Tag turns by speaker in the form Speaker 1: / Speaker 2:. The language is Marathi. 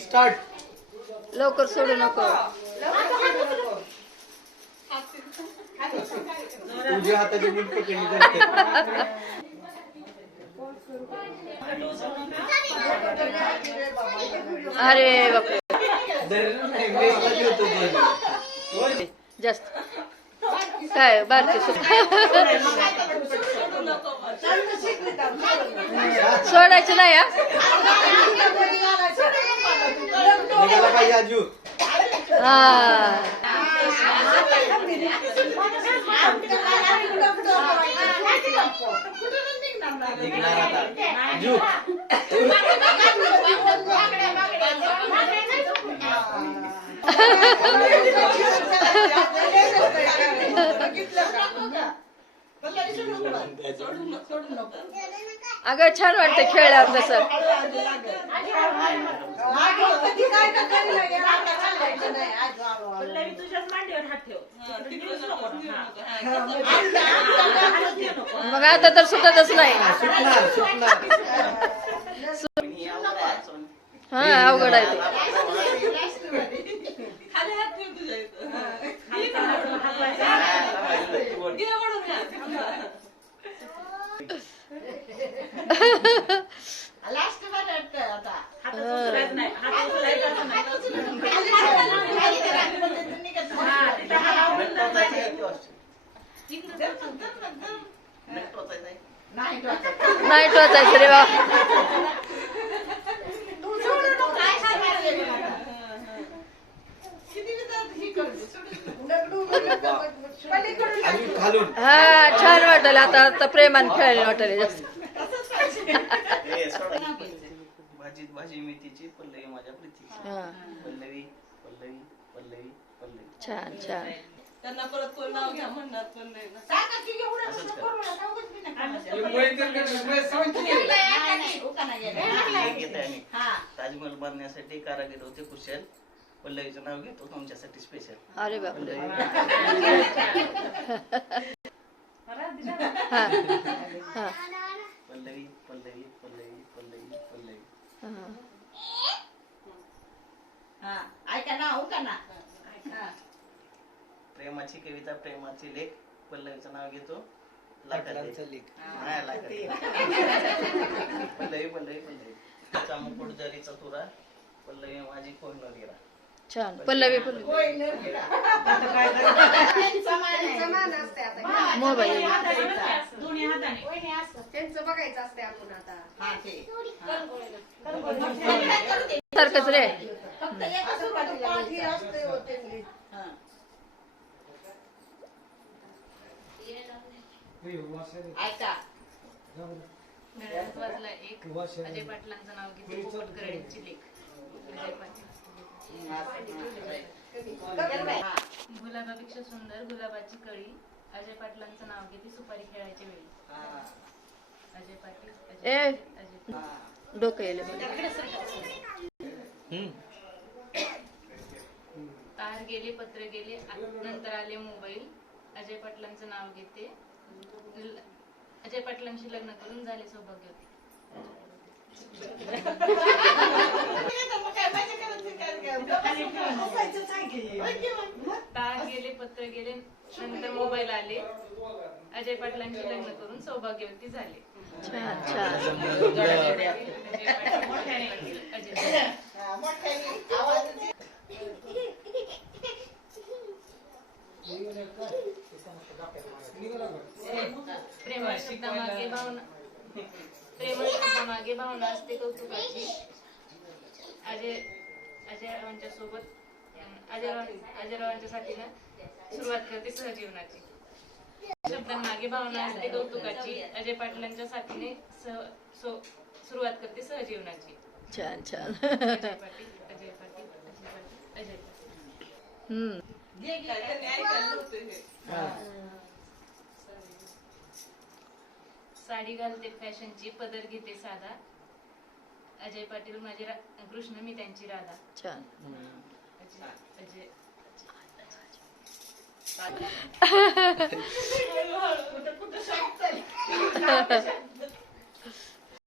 Speaker 1: स्टार्ट.
Speaker 2: लवकर सोडू नको.
Speaker 1: तुझ्या हाताची मूठ पकडली जाते
Speaker 2: अरे. जास्त. काय बारकी सोडायचं नाही. हा
Speaker 1: निघाला पाहिजे आजू
Speaker 2: हा
Speaker 1: निघणार आता आजू
Speaker 2: अगं छान वाटतं खेळल्यावर तसं. मग आता तर सुटतच नाही. हा अवघड आहे ते.
Speaker 3: हात-
Speaker 4: उचलायचं नाही. हात उचलायचं नाही. हा, तिथं हात आवरून जायचं.
Speaker 2: नाही. टोचायचं रे बा
Speaker 1: खालून
Speaker 2: हा छान वाटलं आता आता प्रेमान खेळायला वाटले. जास्त
Speaker 5: भाजी भाजी मेथीची पल्लवी माझ्या प्रीतीची. पल्लवी पल्लवी पल्लवी पल्लवी.
Speaker 2: छान छान.
Speaker 3: त्यांना परत कोण नाव घ्या म्हणणार पण नाही
Speaker 5: ताजमहल बांधण्यासाठी कारागीर होते कुशल. पल्लवीचं नाव घेतो तुमच्यासाठी स्पेशल
Speaker 2: अरे बापरे.
Speaker 5: पल्लवी
Speaker 2: हा हा
Speaker 5: पल्लवी पल्लवी पल्लवी पल्लवी.
Speaker 2: हा.
Speaker 4: ऐका ना हो का ना?
Speaker 5: प्रेमाची कविता प्रेमाची लेख. पल्लवीचं नाव घेतो.
Speaker 1: पाटलांचा लेख.
Speaker 5: हा, पल्लवी पल्लवी पल्लवी. त्याचा मुकुट जरीचा तुरा पल्लवी माझी कोहिनूर हिरा
Speaker 2: छान. पल्लवी पल्लवी. मोबाईल
Speaker 4: दोन्ही हाताने
Speaker 6: त्यांचं बघायचं असते आपण आता
Speaker 2: सारखंच रे.
Speaker 7: वाजला एक अजय पाटलांचं नाव घेते पोपट लेख अजय पाटील गुलाबापेक्षा सुंदर गुलाबाची कळी. अजय पाटलांचं नाव घेते सुपारी खेळायच्या वेळी. अजय पाटील अजय. पाटील.
Speaker 2: डोकं येले
Speaker 7: तार गेले पत्र गेले नंतर आले मोबाईल. अजय पाटलांचं नाव घेते. अजय पाटलांशी लग्न करून झाले सौभाग्यवती तार गेले पत्र गेले नंतर मोबाईल आले अजय पाटलांशी लग्न करून सौभाग्यवती झाले. प्रेमळ शब्दामागे भावना. प्रेमळ शब्दामागे भावना असते कौतुकाची. अजय अजयरावांच्या सोबत अजयराव अजयरावांच्या साथीनं सुरुवात करते सहजीवनाची. शब्दांमागे भावना असते कौतुकाची. अजय पाटलांच्या साथीने सह सो- सुरुवात करते सहजीवनाची.
Speaker 2: छान छान.
Speaker 7: अजय पाटील अजय पाटील अजय पाटील अजय. साडी घालते फॅशनची पदर घेते साधा. अजय पाटील माझे रा- कृष्ण मी त्यांची राधा.
Speaker 2: छान.
Speaker 7: Ajay Ajay
Speaker 3: Ha ha ha.